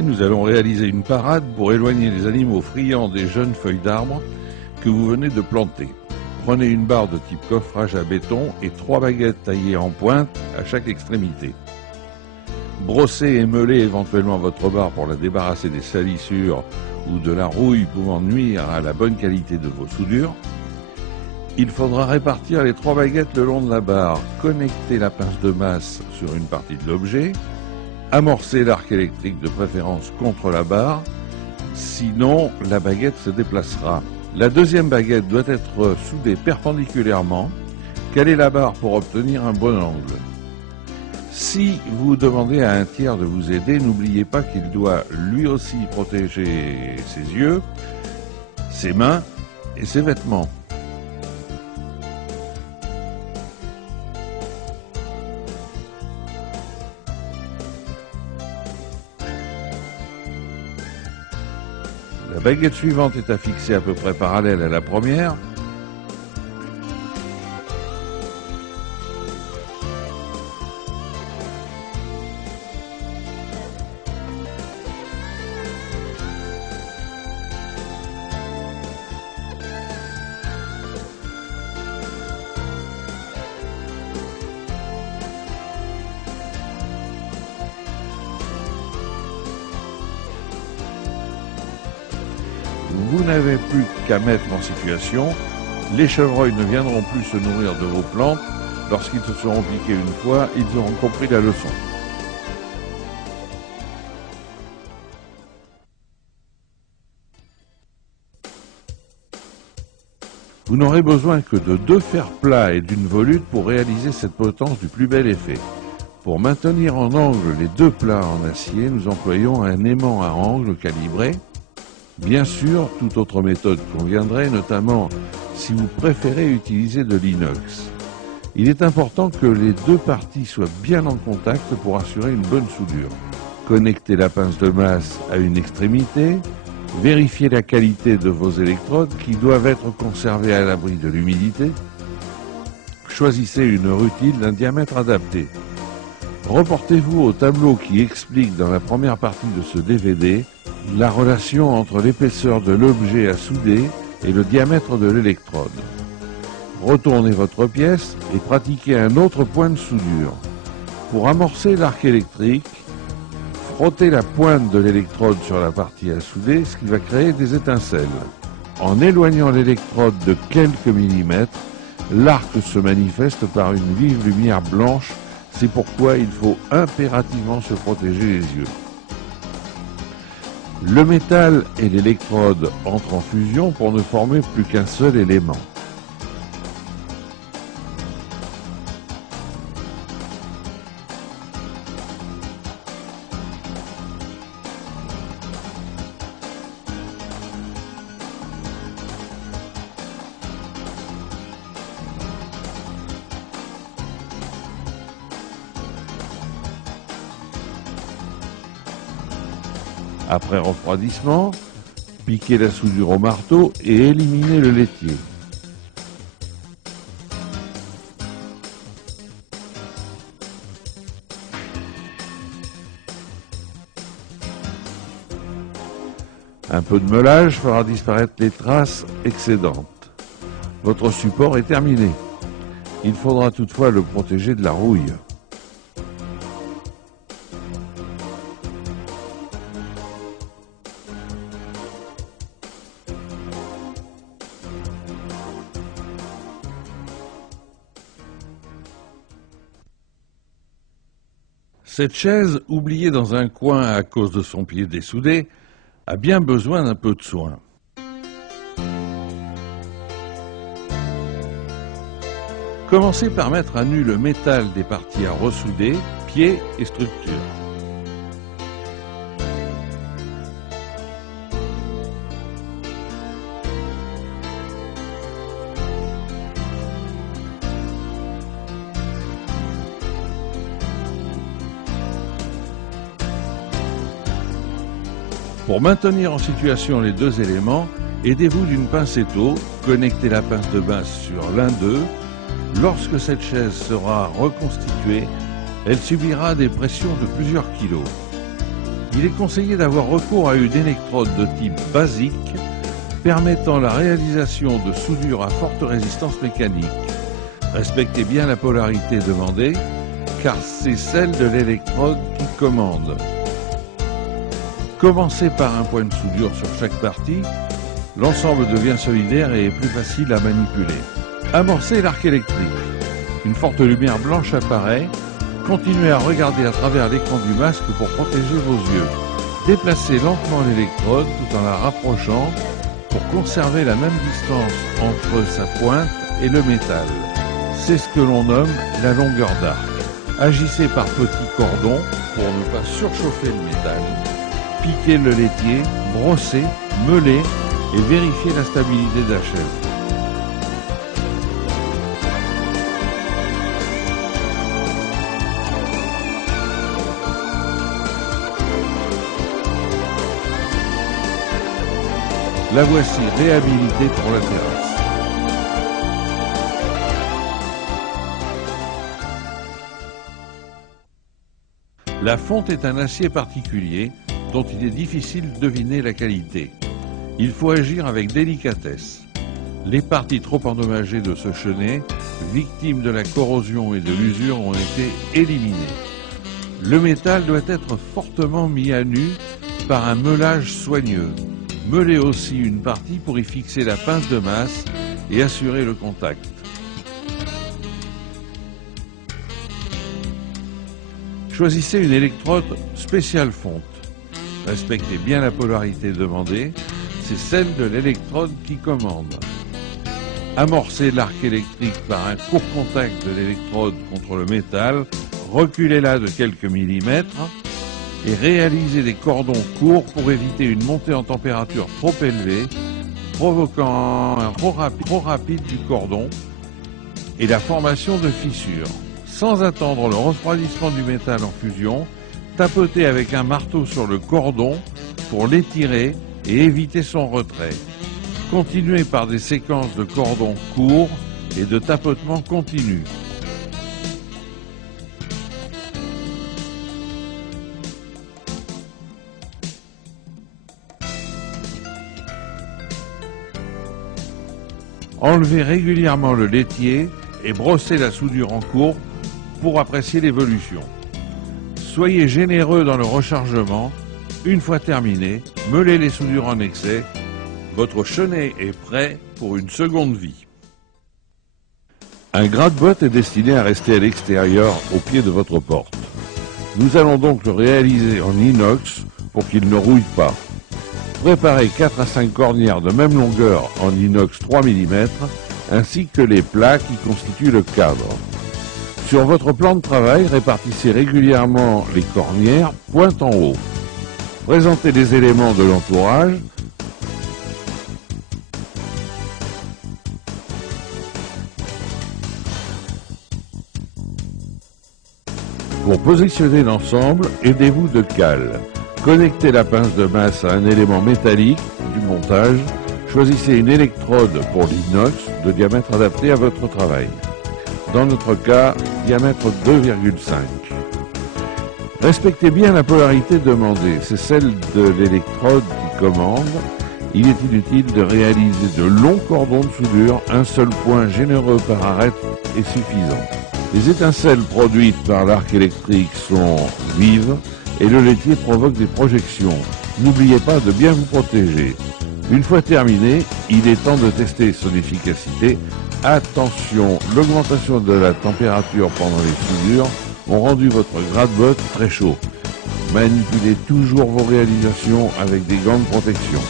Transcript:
Nous allons réaliser une parade pour éloigner les animaux friands des jeunes feuilles d'arbres que vous venez de planter. Prenez une barre de type coffrage à béton et 3 baguettes taillées en pointe à chaque extrémité. Brossez et meulez éventuellement votre barre pour la débarrasser des salissures ou de la rouille pouvant nuire à la bonne qualité de vos soudures. Il faudra répartir les 3 baguettes le long de la barre, connecter la pince de masse sur une partie de l'objet, amorcer l'arc électrique de préférence contre la barre, sinon la baguette se déplacera. La deuxième baguette doit être soudée perpendiculairement, calez la barre pour obtenir un bon angle. Si vous demandez à un tiers de vous aider, n'oubliez pas qu'il doit lui aussi protéger ses yeux, ses mains et ses vêtements. La baguette suivante est affixée à peu près parallèle à la première. Vous n'avez plus qu'à mettre en situation. Les chevreuils ne viendront plus se nourrir de vos plantes. Lorsqu'ils se seront piqués une fois, ils auront compris la leçon. Vous n'aurez besoin que de 2 fers plats et d'une volute pour réaliser cette potence du plus bel effet. Pour maintenir en angle les 2 plats en acier, nous employons un aimant à angle calibré. Bien sûr, toute autre méthode conviendrait, notamment si vous préférez utiliser de l'inox. Il est important que les 2 parties soient bien en contact pour assurer une bonne soudure. Connectez la pince de masse à une extrémité, vérifiez la qualité de vos électrodes qui doivent être conservées à l'abri de l'humidité. Choisissez une rutile d'un diamètre adapté. Reportez-vous au tableau qui explique dans la première partie de ce DVD la relation entre l'épaisseur de l'objet à souder et le diamètre de l'électrode. Retournez votre pièce et pratiquez un autre point de soudure. Pour amorcer l'arc électrique, frottez la pointe de l'électrode sur la partie à souder, ce qui va créer des étincelles. En éloignant l'électrode de quelques millimètres, l'arc se manifeste par une vive lumière blanche. C'est pourquoi il faut impérativement se protéger les yeux. Le métal et l'électrode entrent en fusion pour ne former plus qu'un seul élément. Après refroidissement, piquez la soudure au marteau et éliminez le laitier. Un peu de meulage fera disparaître les traces excédentes. Votre support est terminé. Il faudra toutefois le protéger de la rouille. Cette chaise, oubliée dans un coin à cause de son pied dessoudé, a bien besoin d'un peu de soin. Commencez par mettre à nu le métal des parties à ressouder, pieds et structure. Pour maintenir en situation les 2 éléments, aidez-vous d'une pincetto, connectez la pince de masse sur l'un d'eux. Lorsque cette chaise sera reconstituée, elle subira des pressions de plusieurs kilos. Il est conseillé d'avoir recours à une électrode de type basique permettant la réalisation de soudures à forte résistance mécanique. Respectez bien la polarité demandée, car c'est celle de l'électrode qui commande. Commencez par un point de soudure sur chaque partie, l'ensemble devient solidaire et est plus facile à manipuler. Amorcez l'arc électrique. Une forte lumière blanche apparaît. Continuez à regarder à travers l'écran du masque pour protéger vos yeux. Déplacez lentement l'électrode tout en la rapprochant pour conserver la même distance entre sa pointe et le métal. C'est ce que l'on nomme la longueur d'arc. Agissez par petits cordons pour ne pas surchauffer le métal. Piquez le laitier, brossez, meulez et vérifiez la stabilité de la chaise. La voici réhabilitée pour la terrasse. La fonte est un acier particulier dont il est difficile de deviner la qualité. Il faut agir avec délicatesse. Les parties trop endommagées de ce chenet, victimes de la corrosion et de l'usure, ont été éliminées. Le métal doit être fortement mis à nu par un meulage soigneux. Meulez aussi une partie pour y fixer la pince de masse et assurer le contact. Choisissez une électrode spéciale fonte. Respectez bien la polarité demandée, c'est celle de l'électrode qui commande. Amorcez l'arc électrique par un court contact de l'électrode contre le métal, reculez-la de quelques millimètres et réalisez des cordons courts pour éviter une montée en température trop élevée, provoquant un trop rapide du cordon et la formation de fissures. Sans attendre le refroidissement du métal en fusion, tapotez avec un marteau sur le cordon pour l'étirer et éviter son retrait. Continuez par des séquences de cordons courts et de tapotements continus. Enlevez régulièrement le laitier et brossez la soudure en cours pour apprécier l'évolution. Soyez généreux dans le rechargement. Une fois terminé, meulez les soudures en excès. Votre chenet est prêt pour une seconde vie. Un gratte-botte est destiné à rester à l'extérieur au pied de votre porte. Nous allons donc le réaliser en inox pour qu'il ne rouille pas. Préparez 4 à 5 cornières de même longueur en inox 3 mm, ainsi que les plats qui constituent le cadre. Sur votre plan de travail, répartissez régulièrement les cornières pointe en haut. Présentez les éléments de l'entourage. Pour positionner l'ensemble, aidez-vous de cales. Connectez la pince de masse à un élément métallique du montage. Choisissez une électrode pour l'inox de diamètre adapté à votre travail. Dans notre cas, diamètre 2,5. Respectez bien la polarité demandée, c'est celle de l'électrode qui commande. Il est inutile de réaliser de longs cordons de soudure, un seul point généreux par arête est suffisant. Les étincelles produites par l'arc électrique sont vives et le laitier provoque des projections. N'oubliez pas de bien vous protéger. Une fois terminé, il est temps de tester son efficacité. Attention, l'augmentation de la température pendant les soudures ont rendu votre gratte-botte très chaud. Manipulez toujours vos réalisations avec des gants de protection.